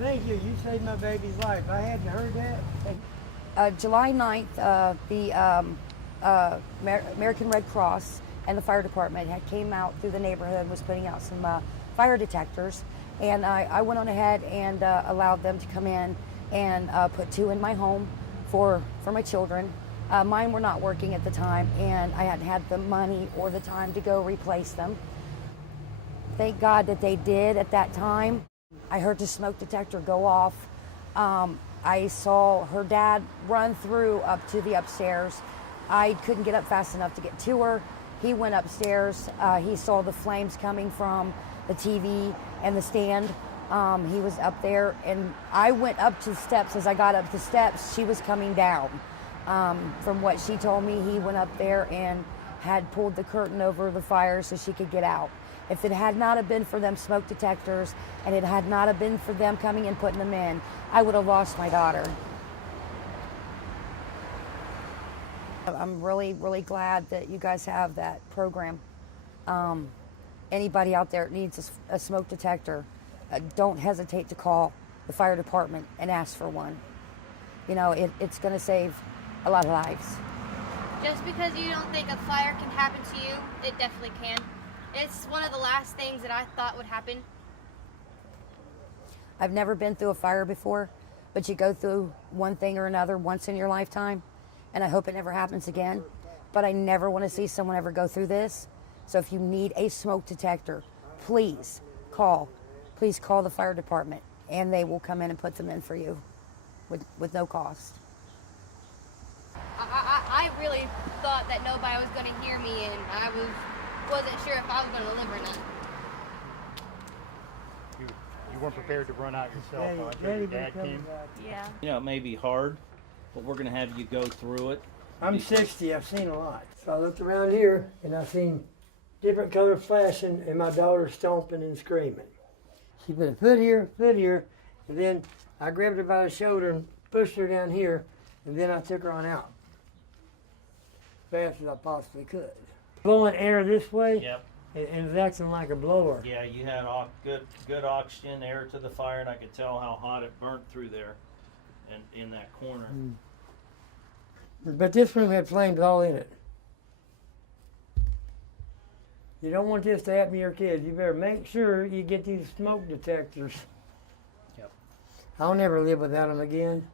Thank you. You saved my baby's life. I hadn't heard that. July 9th, the American Red Cross and the fire department had came out through the neighborhood and was putting out some fire detectors. And I went on ahead and allowed them to come in and put 2 in my home for my children. Mine were not working at the time, and I hadn't had the money or the time to go replace them. Thank God that they did at that time. I heard the smoke detector go off. I saw her dad run through up to the upstairs. I couldn't get up fast enough to get to her. He went upstairs. He saw the flames coming from the TV and the stand. He was up there, and I went up to the steps. As I got up the steps, she was coming down. From what she told me, he went up there and had pulled the curtain over the fire so she could get out. If it had not have been for them smoke detectors, and it had not have been for them coming and putting them in, I would have lost my daughter. I'm really, really glad that you guys have that program. Anybody out there that needs a smoke detector, don't hesitate to call the fire department and ask for one. You know, it's going to save a lot of lives. Just because you don't think a fire can happen to you, it definitely can. It's one of the last things that I thought would happen. I've never been through a fire before, but you go through one thing or another once in your lifetime, and I hope it never happens again. But I never want to see someone ever go through this. So if you need a smoke detector, please call the fire department, and they will come in and put them in for you with no cost. I really thought that nobody was going to hear me, and I wasn't sure if I was going to live or not. You weren't prepared to run out yourself until your dad came? Yeah. You know, it may be hard, but we're going to have you go through it. I'm 60. I've seen a lot. So I looked around here, and I seen different colors flashing, and my daughter stomping and screaming. She put a foot here, and then I grabbed her by the shoulder and pushed her down here, and then I took her on out. Fast as I possibly could. Blowing air this way, Yep. and it's acting like a blower. Yeah, you had good oxygen, air to the fire, and I could tell how hot it burnt through there and in that corner. But this room had flames all in it. You don't want this to happen to your kids. You better make sure you get these smoke detectors. Yep. I'll never live without them again.